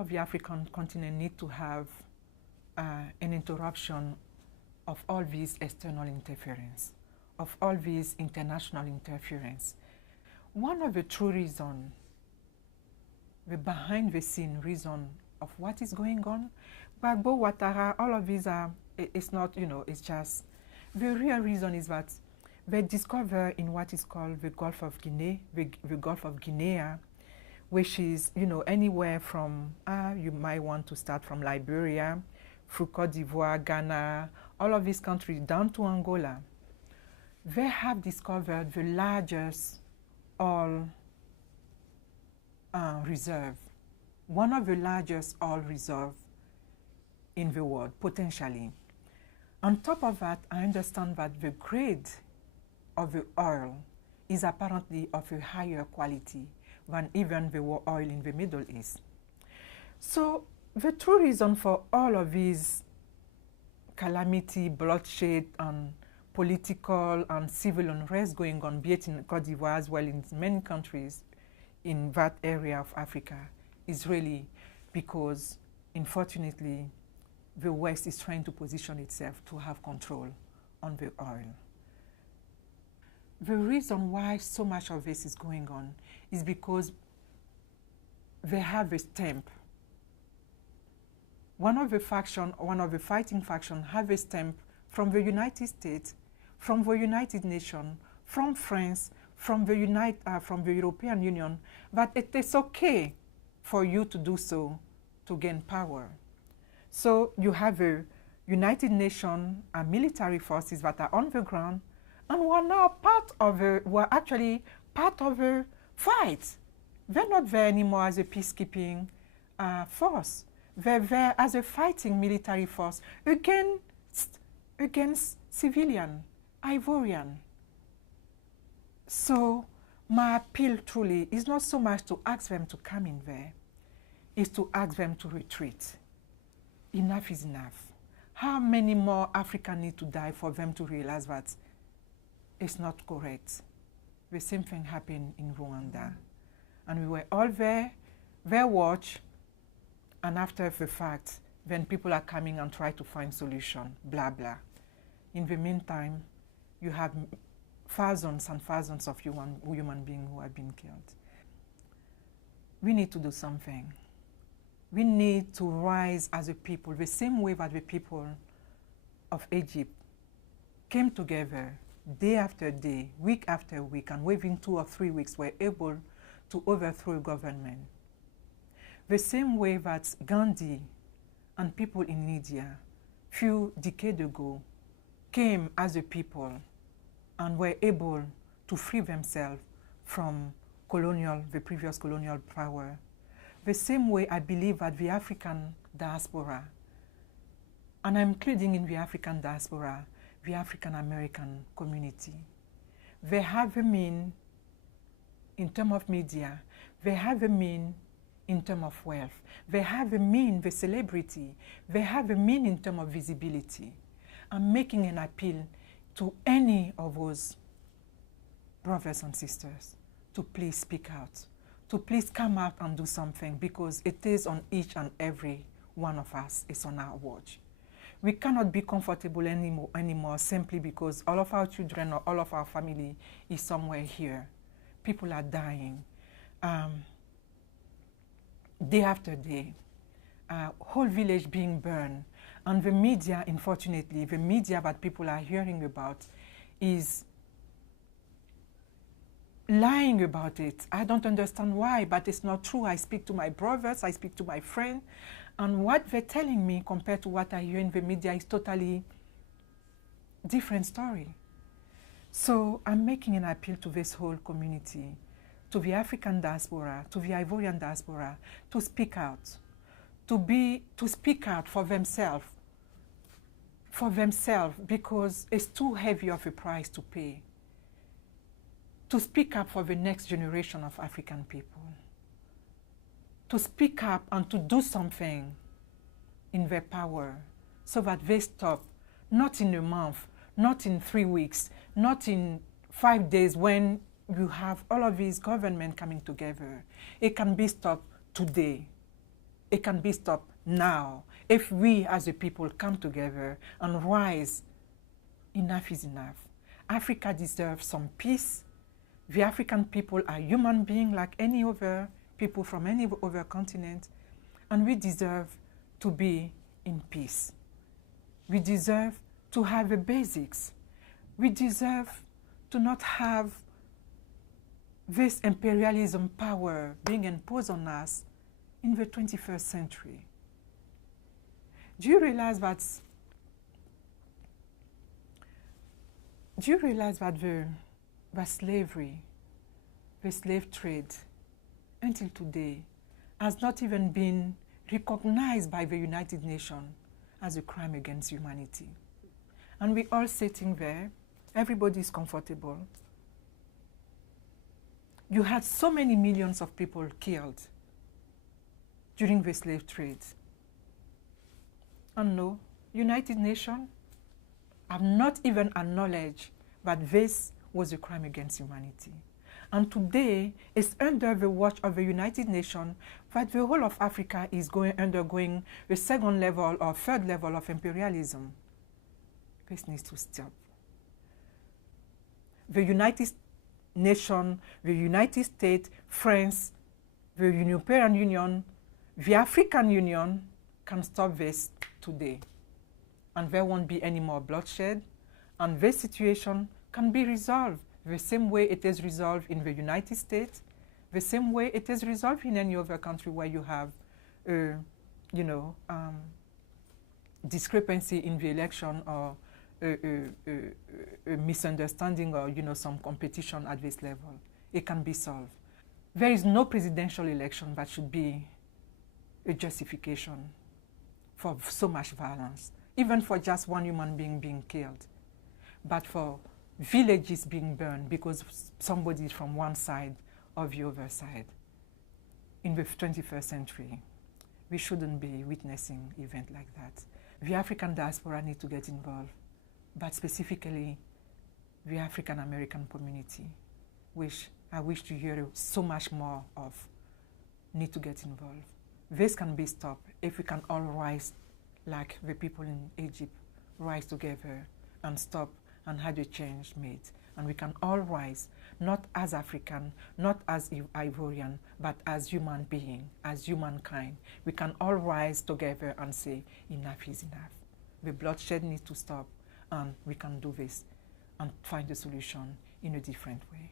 of the African continent need to have an interruption of all these external interference, of all these international interference. One of the true reasons, the behind the scene reason of what is going on, Gbagbo, Ouattara, all of these are, it's not, it's just, the real reason is that they discover in what is called the Gulf of Guinea, the Gulf of Guinea, which is, anywhere from, you might want to start from Liberia, through Cote d'Ivoire, Ghana, all of these countries, down to Angola. They have discovered the largest oil reserve, one of the largest oil reserves in the world, potentially. On top of that, I understand that the grade of the oil is apparently of a higher quality than even the oil in the Middle East. So the true reason for all of these calamity, bloodshed, and political and civil unrest going on, be it in Cote d'Ivoire as well in many countries in that area of Africa, is really because, unfortunately, the West is trying to position itself to have control on the oil. The reason why so much of this is going on is because they have a stamp. One of the fighting factions have a stamp from the United States, from the United Nations, from France, from the European Union, that it is okay for you to do so to gain power. So you have the United Nations military forces that are on the ground, and were actually part of the fight. They're not there anymore as a peacekeeping force. They're there as a fighting military force against civilian, Ivorian. So my appeal truly is not so much to ask them to come in there, it's to ask them to retreat. Enough is enough. How many more Africans need to die for them to realize that it's not correct? The same thing happened in Rwanda. And we were all there, they watch, and after the fact, then people are coming and try to find solution, blah, blah. In the meantime, you have thousands and thousands of human beings who have been killed. We need to do something. We need to rise as a people, the same way that the people of Egypt came together day after day, week after week, and within 2 or 3 weeks were able to overthrow a government. The same way that Gandhi and people in India, few decades ago, came as a people and were able to free themselves from the previous colonial power. The same way I believe that the African diaspora, and I'm including in the African diaspora, the African American community, they have a mean in terms of media, they have a mean in terms of wealth, they have a mean, the celebrity, they have a mean in terms of visibility. I'm making an appeal to any of those brothers and sisters to please speak out, to please come out and do something, because it is on each and every one of us. It's on our watch. We cannot be comfortable anymore simply because all of our children or all of our family is somewhere here. People are dying day after day. Whole village being burned. And the media, unfortunately, the media that people are hearing about is lying about it. I don't understand why, but it's not true. I speak to my brothers, I speak to my friends, and what they're telling me compared to what I hear in the media is totally different story. So I'm making an appeal to this whole community, to the African diaspora, to the Ivorian diaspora, to speak out, to speak out for themselves, because it's too heavy of a price to pay. To speak up for the next generation of African people. To speak up and to do something in their power so that they stop, not in a month, not in 3 weeks, not in 5 days when you have all of these governments coming together. It can be stopped today. It can be stopped now if we as a people come together and rise. Enough is enough. Africa deserves some peace. The African people are human beings like any other people from any other continent, and we deserve to be in peace. We deserve to have the basics. We deserve to not have this imperialism power being imposed on us in the 21st century. Do you realize that the slavery, the slave trade, until today, has not even been recognized by the United Nations as a crime against humanity? And we all sitting there, everybody is comfortable. You had so many millions of people killed during the slave trade. And no, United Nations have not even acknowledged that this was a crime against humanity. And today, it's under the watch of the United Nations that the whole of Africa is undergoing the second level or third level of imperialism. This needs to stop. The United Nations, the United States, France, the European Union, the African Union can stop this today. And there won't be any more bloodshed, and this situation can be resolved the same way it is resolved in the United States, the same way it is resolved in any other country where you have, discrepancy in the election or a misunderstanding or some competition at this level. It can be solved. There is no presidential election that should be a justification for so much violence, even for just one human being being killed, but for villages being burned because somebody is from one side or the other side. In the 21st century, we shouldn't be witnessing events like that. The African diaspora need to get involved, but specifically the African American community, which I wish to hear so much more of, need to get involved. This can be stopped if we can all rise like the people in Egypt, rise together and stop and have a change made. And we can all rise, not as African, not as Ivorian, but as human being, as humankind. We can all rise together and say, enough is enough. The bloodshed needs to stop, and we can do this and find a solution in a different way.